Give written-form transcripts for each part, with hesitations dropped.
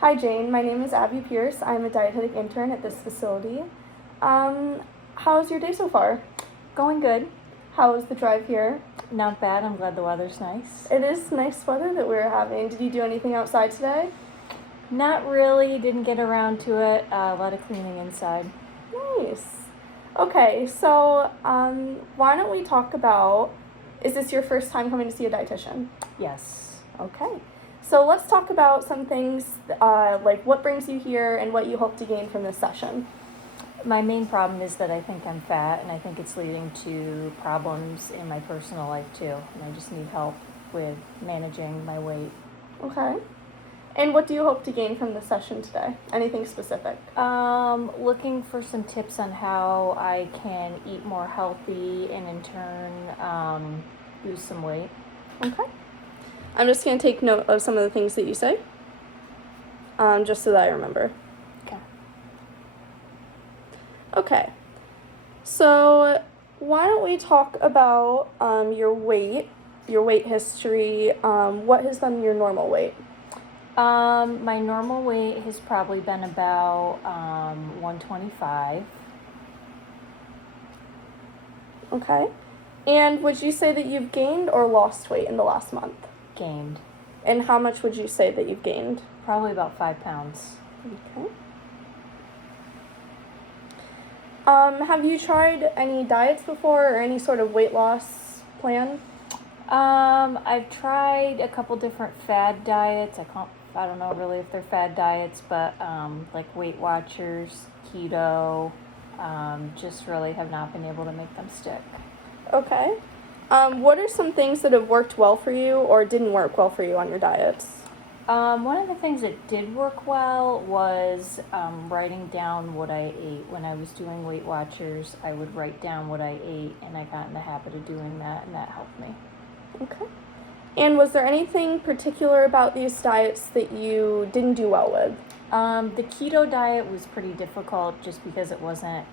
Hi Jane, my name is Abby Pierce. I'm a dietetic intern at this facility. How's your day so far? Going good. How was the drive here? Not bad. I'm glad the weather's nice. It is nice weather that we're having. Did you do anything outside today? Not really. Didn't get around to it. A lot of cleaning inside. Nice. Okay, so why don't we talk about, is this your first time coming to see a dietitian? Yes. Okay. So let's talk about some things like what brings you here and what you hope to gain from this session. My main problem is that I think I'm fat, and I think it's leading to problems in my personal life too. And I just need help with managing my weight. Okay. And what do you hope to gain from this session today? Anything specific? Looking for some tips on how I can eat more healthy and in turn lose some weight. Okay. I'm just going to take note of some of the things that you say, just so that I remember. Okay. Okay. So why don't we talk about your weight history. What has been your normal weight? My normal weight has probably been about 125. Okay. And would you say that you've gained or lost weight in the last month? Gained. And how much would you say that you've gained? Probably about 5 pounds. Okay. Have you tried any diets before or any sort of weight loss plan? I've tried a couple different fad diets. I don't know really if they're fad diets, but like Weight Watchers, keto, just really have not been able to make them stick. Okay. What are some things that have worked well for you or didn't work well for you on your diets? One of the things that did work well was writing down what I ate. When I was doing Weight Watchers, I would write down what I ate, and I got in the habit of doing that, and that helped me. Okay. And was there anything particular about these diets that you didn't do well with? The keto diet was pretty difficult just because it wasn't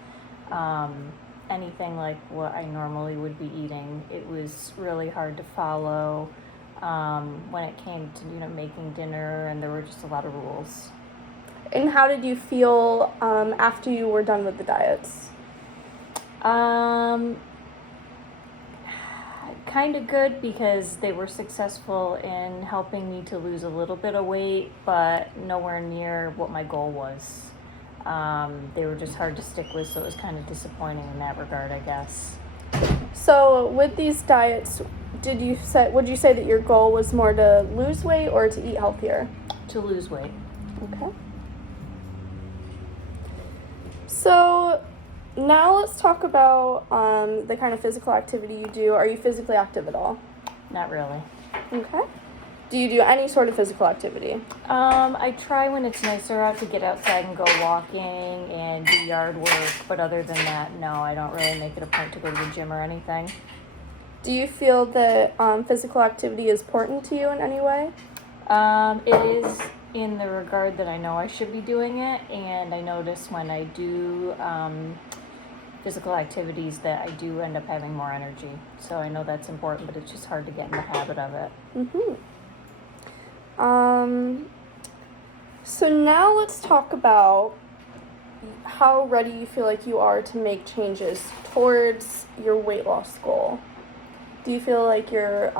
anything like what I normally would be eating. It was really hard to follow when it came to making dinner, and there were just a lot of rules. And how did you feel after you were done with the diets? Kind of good because they were successful in helping me to lose a little bit of weight, but nowhere near what my goal was. They were just hard to stick with, so it was kind of disappointing in that regard, I guess. So with these diets, would you say that your goal was more to lose weight or to eat healthier? To lose weight. Okay. So now let's talk about the kind of physical activity you do. Are you physically active at all? Not really. Okay. Do you do any sort of physical activity? I try when it's nicer out to get outside and go walking and do yard work, but other than that, no, I don't really make it a point to go to the gym or anything. Do you feel that physical activity is important to you in any way? It is in the regard that I know I should be doing it, and I notice when I do physical activities that I do end up having more energy. So I know that's important, but it's just hard to get in the habit of it. So now let's talk about how ready you feel like you are to make changes towards your weight loss goal. Do you feel like you're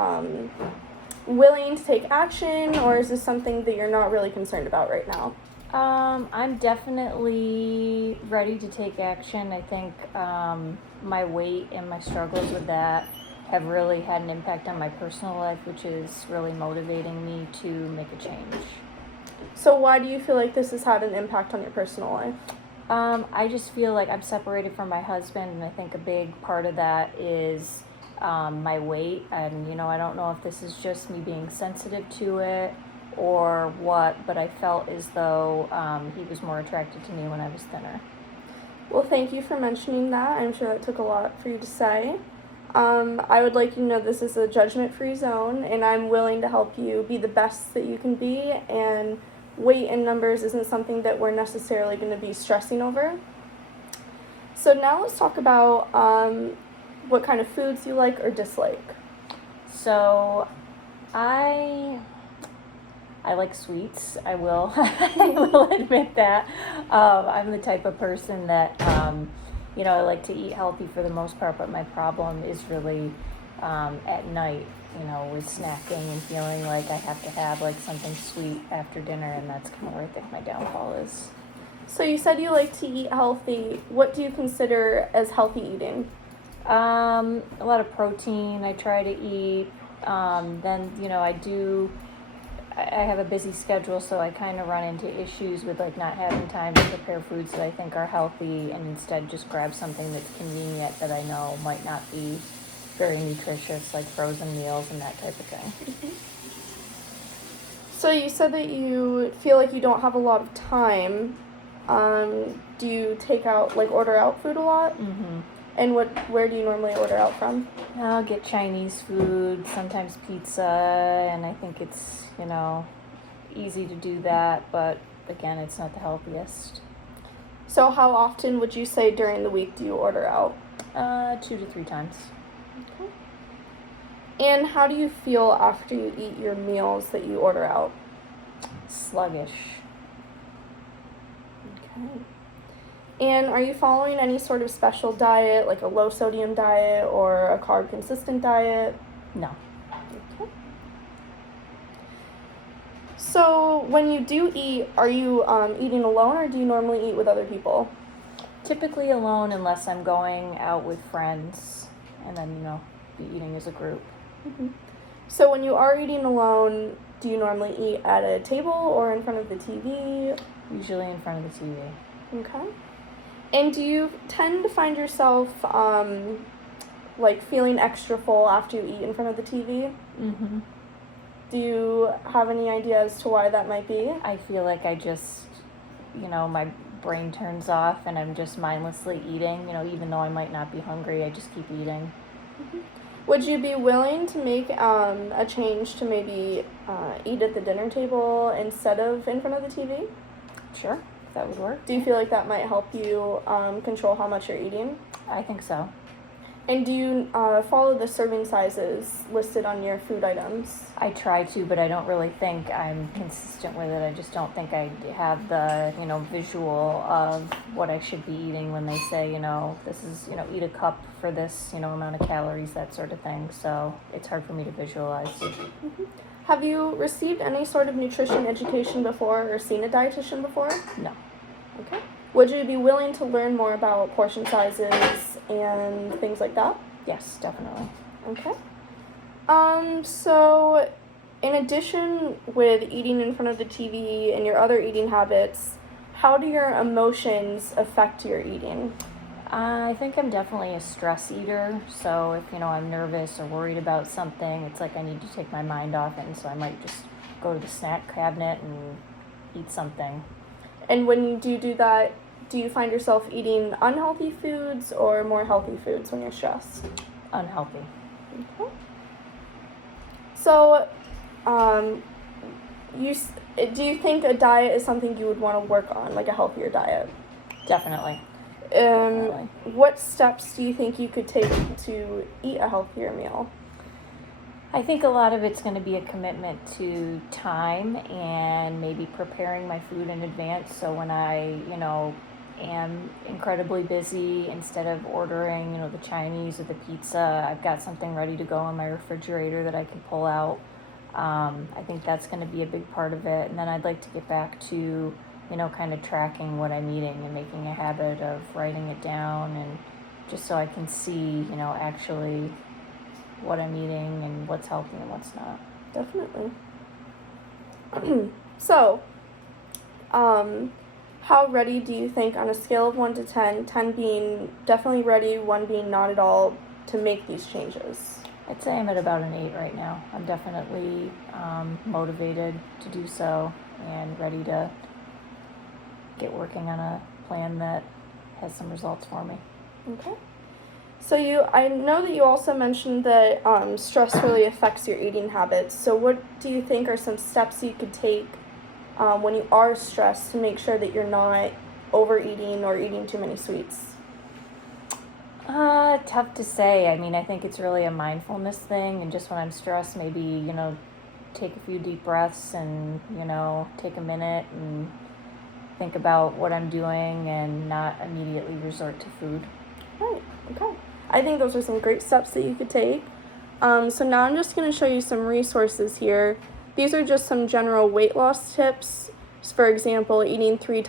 willing to take action, or is this something that you're not really concerned about right now? I'm definitely ready to take action. I think my weight and my struggles with that have really had an impact on my personal life, which is really motivating me to make a change. So why do you feel like this has had an impact on your personal life? I just feel like I'm separated from my husband, and I think a big part of that is my weight. And, I don't know if this is just me being sensitive to it or what, but I felt as though he was more attracted to me when I was thinner. Well, thank you for mentioning that. I'm sure that took a lot for you to say. I would like you to know this is a judgment-free zone, and I'm willing to help you be the best that you can be, and weight and numbers isn't something that we're necessarily going to be stressing over. So now let's talk about what kind of foods you like or dislike. So I I like sweets. I will, I will admit that. I'm the type of person that, I like to eat healthy for the most part, but my problem is really at night, with snacking and feeling like I have to have like something sweet after dinner, and that's kind of where I think my downfall is. So you said you like to eat healthy. What do you consider as healthy eating? A lot of protein I try to eat. Then, I have a busy schedule, so I kind of run into issues with like not having time to prepare foods that I think are healthy, and instead just grab something that's convenient that I know might not be very nutritious, like frozen meals and that type of thing. So you said that you feel like you don't have a lot of time. Do you order out food a lot? Mm-hmm. And where do you normally order out from? I'll get Chinese food, sometimes pizza, and I think it's, easy to do that, but again, it's not the healthiest. So how often would you say during the week do you order out? 2 to 3 times. Okay. And how do you feel after you eat your meals that you order out? Sluggish. Okay. And are you following any sort of special diet, like a low sodium diet or a carb consistent diet? No. Okay. So when you do eat, are you eating alone, or do you normally eat with other people? Typically alone unless I'm going out with friends, and then, be eating as a group. Mm-hmm. So when you are eating alone, do you normally eat at a table or in front of the TV? Usually in front of the TV. Okay. And do you tend to find yourself feeling extra full after you eat in front of the TV? Mm-hmm. Do you have any idea as to why that might be? I feel like I just, my brain turns off and I'm just mindlessly eating. Even though I might not be hungry, I just keep eating. Mm-hmm. Would you be willing to make a change to maybe eat at the dinner table instead of in front of the TV? Sure, that would work. Do you feel like that might help you control how much you're eating? I think so. And do you follow the serving sizes listed on your food items? I try to, but I don't really think I'm consistent with it. I just don't think I have the, visual of what I should be eating when they say, this is, eat a cup for this, amount of calories, that sort of thing. So it's hard for me to visualize. Mm-hmm. Have you received any sort of nutrition education before or seen a dietitian before? No. Okay. Would you be willing to learn more about portion sizes and things like that? Yes, definitely. Okay. So in addition with eating in front of the TV and your other eating habits, how do your emotions affect your eating? I think I'm definitely a stress eater. So if, I'm nervous or worried about something, it's like I need to take my mind off it. And so I might just go to the snack cabinet and eat something. And when you do that, do you find yourself eating unhealthy foods or more healthy foods when you're stressed? Unhealthy. Okay. So, do you think a diet is something you would want to work on, like a healthier diet? Definitely. Definitely. What steps do you think you could take to eat a healthier meal? I think a lot of it's going to be a commitment to time and maybe preparing my food in advance. So when I, am incredibly busy, instead of ordering, the Chinese or the pizza, I've got something ready to go in my refrigerator that I can pull out. I think that's going to be a big part of it. And then I'd like to get back to, kind of tracking what I'm eating and making a habit of writing it down, and just so I can see, actually what I'm eating and what's healthy and what's not. Definitely. So, how ready do you think, on a scale of 1 to 10, 10 being definitely ready, 1 being not at all, to make these changes? I'd say I'm at about an 8 right now. I'm definitely motivated to do so and ready to get working on a plan that has some results for me. Okay. So I know that you also mentioned that stress really affects your eating habits. So what do you think are some steps you could take when you are stressed to make sure that you're not overeating or eating too many sweets? Tough to say. I mean, I think it's really a mindfulness thing, and just when I'm stressed, maybe, take a few deep breaths and, take a minute and think about what I'm doing and not immediately resort to food. Right, okay. I think those are some great steps that you could take. So now I'm just going to show you some resources here. These are just some general weight loss tips. For example, eating 3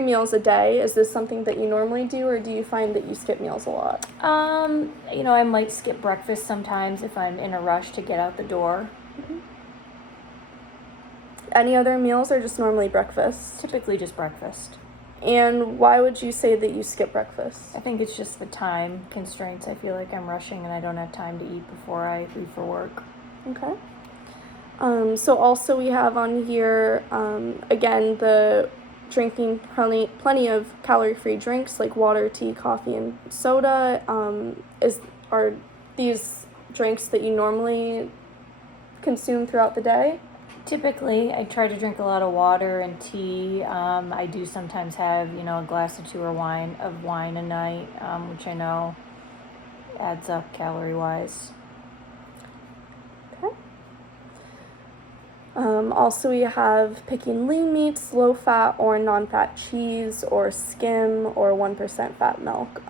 meals a day. Is this something that you normally do, or do you find that you skip meals a lot? I might skip breakfast sometimes if I'm in a rush to get out the door. Mm-hmm. Any other meals, or just normally breakfast? Typically just breakfast. And why would you say that you skip breakfast? I think it's just the time constraints. I feel like I'm rushing and I don't have time to eat before I leave for work. Okay. So also we have on here, again, the drinking plenty of calorie-free drinks like water, tea, coffee, and soda. Are these drinks that you normally consume throughout the day? Typically, I try to drink a lot of water and tea. I do sometimes have, a glass or 2 of wine a night, which I know adds up calorie-wise. Okay. Also, we have picking lean meats, low-fat or non-fat cheese, or skim or 1% fat milk.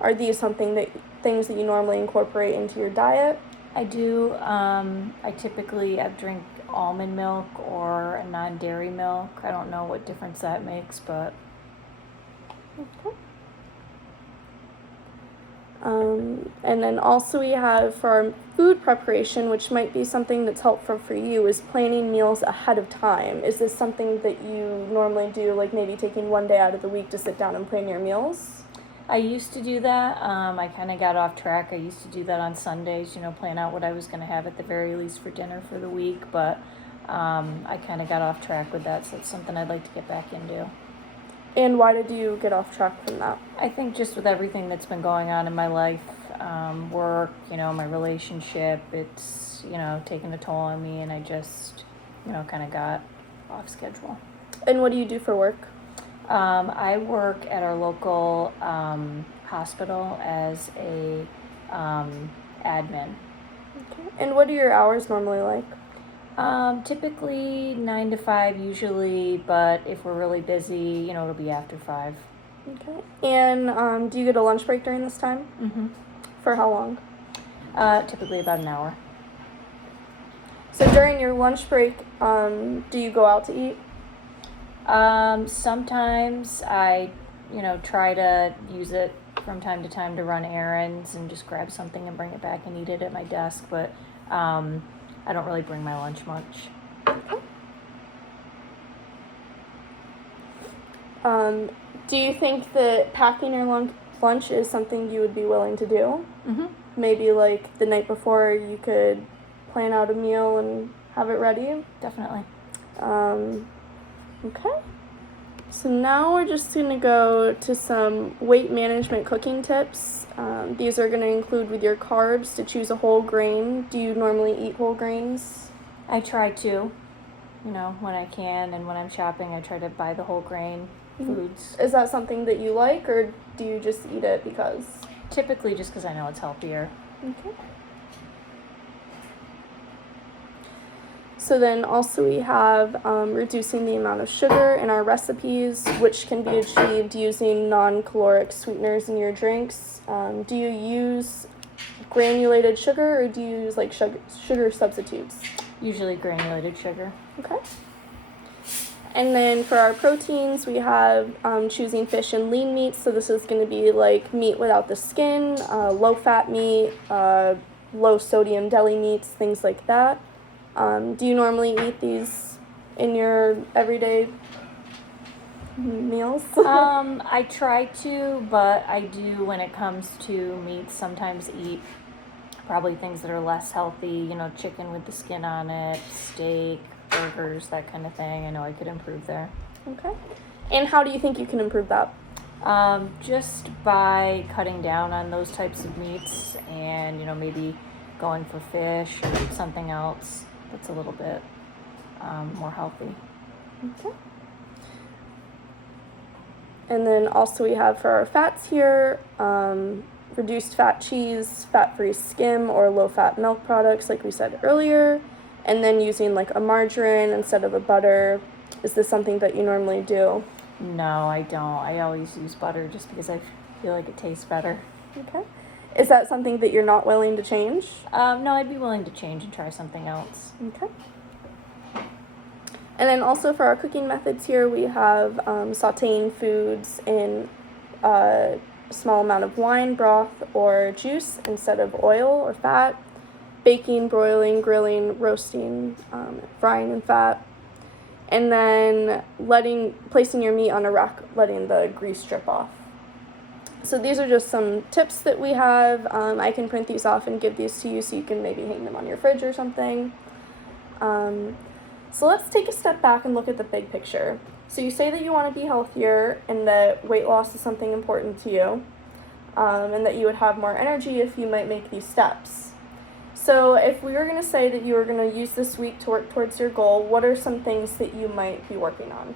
Are these things that you normally incorporate into your diet? I do. I typically drink almond milk or a non-dairy milk. I don't know what difference that makes, but... Okay. And then also we have for our food preparation, which might be something that's helpful for you, is planning meals ahead of time. Is this something that you normally do, like maybe taking one day out of the week to sit down and plan your meals? I used to do that. I kind of got off track. I used to do that on Sundays, plan out what I was going to have at the very least for dinner for the week, but I kind of got off track with that, so it's something I'd like to get back into. And why did you get off track from that? I think just with everything that's been going on in my life, work, my relationship, it's, taking a toll on me, and I just, kind of got off schedule. And what do you do for work? I work at our local hospital as a admin. Okay. And what are your hours normally like? Typically 9 to 5 usually, but if we're really busy, it'll be after 5. Okay. And do you get a lunch break during this time? Mm-hmm. For how long? Typically about an hour. So during your lunch break, do you go out to eat? Sometimes I, try to use it from time to time to run errands and just grab something and bring it back and eat it at my desk, but I don't really bring my lunch much. Do you think that packing your lunch is something you would be willing to do? Mm-hmm. Maybe like the night before you could plan out a meal and have it ready? Definitely. Okay. So now we're just going to go to some weight management cooking tips. These are going to include with your carbs to choose a whole grain. Do you normally eat whole grains? I try to, when I can, and when I'm shopping, I try to buy the whole grain foods. Is that something that you like, or do you just eat it because? Typically just because I know it's healthier. Okay. So then also we have reducing the amount of sugar in our recipes, which can be achieved using non-caloric sweeteners in your drinks. Do you use granulated sugar, or do you use like sugar substitutes? Usually granulated sugar. Okay. And then for our proteins, we have choosing fish and lean meats. So this is going to be like meat without the skin, low-fat meat, low-sodium deli meats, things like that. Do you normally eat these in your everyday meals? I try to, but I do, when it comes to meat, sometimes eat probably things that are less healthy, chicken with the skin on it, steak, burgers, that kind of thing. I know I could improve there. Okay. And how do you think you can improve that? Just by cutting down on those types of meats and, maybe going for fish or something else that's a little bit more healthy. Okay. And then also we have for our fats here, reduced fat cheese, fat-free skim or low-fat milk products like we said earlier, and then using like a margarine instead of a butter. Is this something that you normally do? No, I don't. I always use butter just because I feel like it tastes better. Okay. Is that something that you're not willing to change? No, I'd be willing to change and try something else. Okay. And then also for our cooking methods here, we have sauteing foods in a small amount of wine, broth, or juice instead of oil or fat, baking, broiling, grilling, roasting, frying in fat, and then placing your meat on a rack, letting the grease drip off. So these are just some tips that we have. I can print these off and give these to you so you can maybe hang them on your fridge or something. So let's take a step back and look at the big picture. So you say that you want to be healthier and that weight loss is something important to you, and that you would have more energy if you might make these steps. So if we were going to say that you were going to use this week to work towards your goal, what are some things that you might be working on?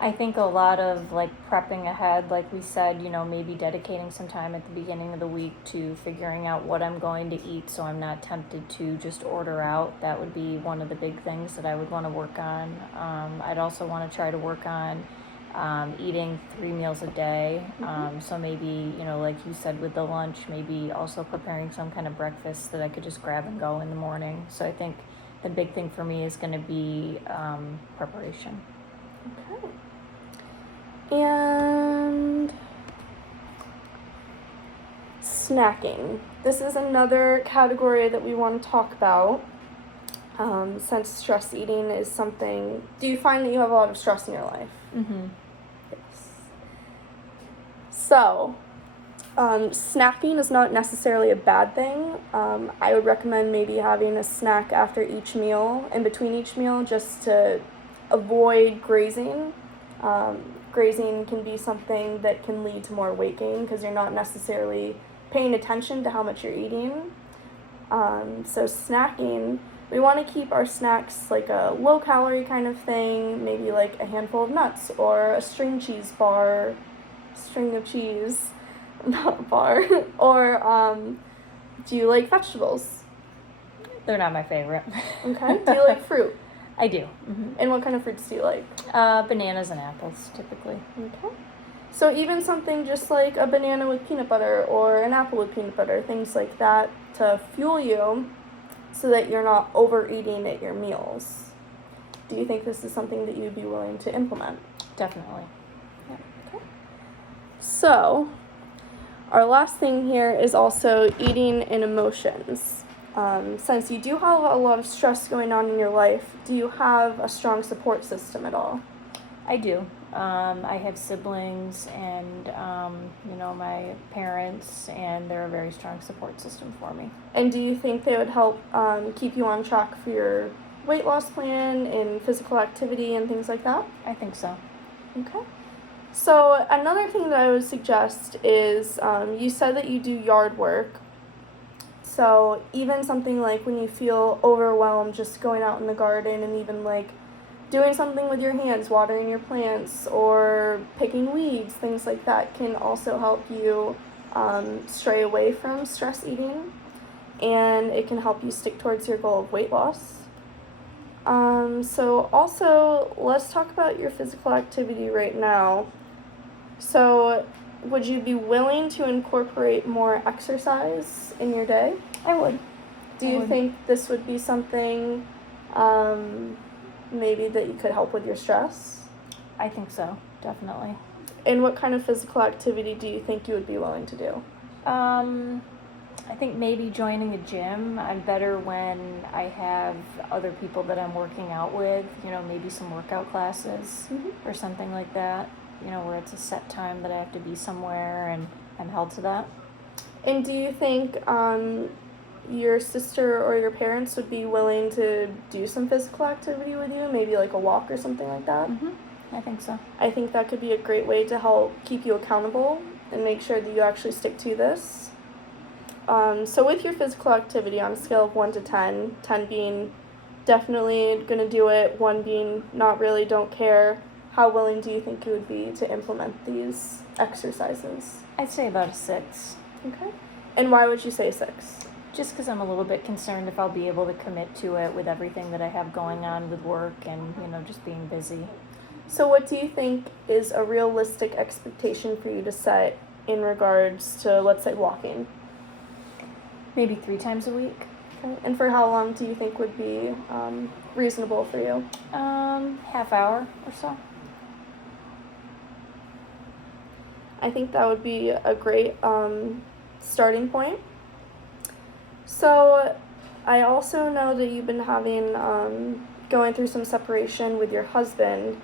I think a lot of like prepping ahead, like we said, maybe dedicating some time at the beginning of the week to figuring out what I'm going to eat so I'm not tempted to just order out. That would be one of the big things that I would want to work on. I'd also want to try to work on eating 3 meals a day. So maybe, like you said with the lunch, maybe also preparing some kind of breakfast that I could just grab and go in the morning. So I think the big thing for me is going to be preparation. Okay. And snacking. This is another category that we want to talk about. Since stress eating is something, do you find that you have a lot of stress in your life? Mm-hmm. Yes. So, snacking is not necessarily a bad thing. I would recommend maybe having a snack after each meal, in between each meal, just to avoid grazing. Grazing can be something that can lead to more weight gain because you're not necessarily paying attention to how much you're eating. So snacking, we want to keep our snacks like a low calorie kind of thing, maybe like a handful of nuts or a string of cheese, not a bar. Or do you like vegetables? They're not my favorite. Okay. Do you like fruit? I do. Mm-hmm. And what kind of fruits do you like? Bananas and apples, typically. Okay. So even something just like a banana with peanut butter or an apple with peanut butter, things like that to fuel you so that you're not overeating at your meals. Do you think this is something that you'd be willing to implement? Definitely. Yeah. Okay. So our last thing here is also eating and emotions. Since you do have a lot of stress going on in your life, do you have a strong support system at all? I do. I have siblings and, my parents, and they're a very strong support system for me. And do you think they would help keep you on track for your weight loss plan and physical activity and things like that? I think so. Okay. So another thing that I would suggest is you said that you do yard work. So even something like when you feel overwhelmed, just going out in the garden and even like doing something with your hands, watering your plants or picking weeds, things like that can also help you stray away from stress eating, and it can help you stick towards your goal of weight loss. So also, let's talk about your physical activity right now. So would you be willing to incorporate more exercise in your day? I would. Do you think this would be something maybe that you could help with your stress? I think so, definitely. And what kind of physical activity do you think you would be willing to do? I think maybe joining a gym. I'm better when I have other people that I'm working out with, maybe some workout classes or something like that, where it's a set time that I have to be somewhere and I'm held to that. And do you think your sister or your parents would be willing to do some physical activity with you, maybe like a walk or something like that? I think so. I think that could be a great way to help keep you accountable and make sure that you actually stick to this. So with your physical activity on a scale of 1 to 10, 10 being definitely going to do it, 1 being not really, don't care, how willing do you think you would be to implement these exercises? I'd say about a 6. Okay. And why would you say 6? just because I'm a little bit concerned if I'll be able to commit to it with everything that I have going on with work and, just being busy. So, what do you think is a realistic expectation for you to set in regards to, let's say, walking? Maybe 3 times a week. Okay. And for how long do you think would be reasonable for you? Half hour or so. I think that would be a great starting point. So, I also know that you've been having going through some separation with your husband.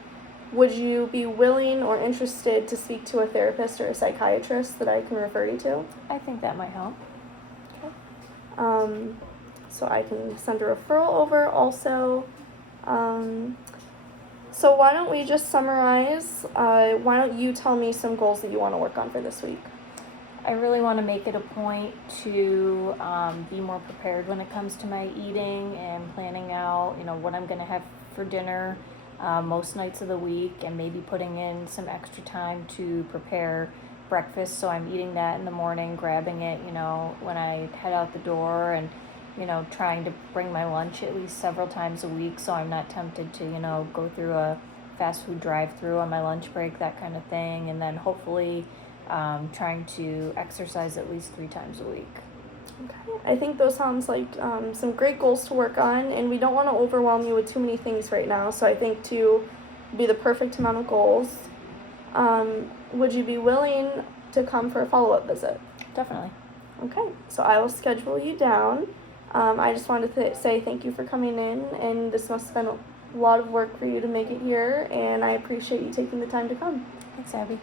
Would you be willing or interested to speak to a therapist or a psychiatrist that I can refer you to? I think that might help. So I can send a referral over also. So why don't we just summarize? Why don't you tell me some goals that you want to work on for this week? I really want to make it a point to be more prepared when it comes to my eating and planning out, what I'm going to have for dinner most nights of the week, and maybe putting in some extra time to prepare breakfast, so I'm eating that in the morning, grabbing it, when I head out the door, and, trying to bring my lunch at least several times a week so I'm not tempted to, go through a fast food drive-through on my lunch break, that kind of thing, and then hopefully trying to exercise at least 3 times a week. Okay, I think those sounds like some great goals to work on, and we don't want to overwhelm you with too many things right now, so I think to be the perfect amount of goals, would you be willing to come for a follow-up visit? Definitely. Okay, so I will schedule you down. I just wanted to say thank you for coming in, and this must have been a lot of work for you to make it here, and I appreciate you taking the time to come. Thanks, Abby.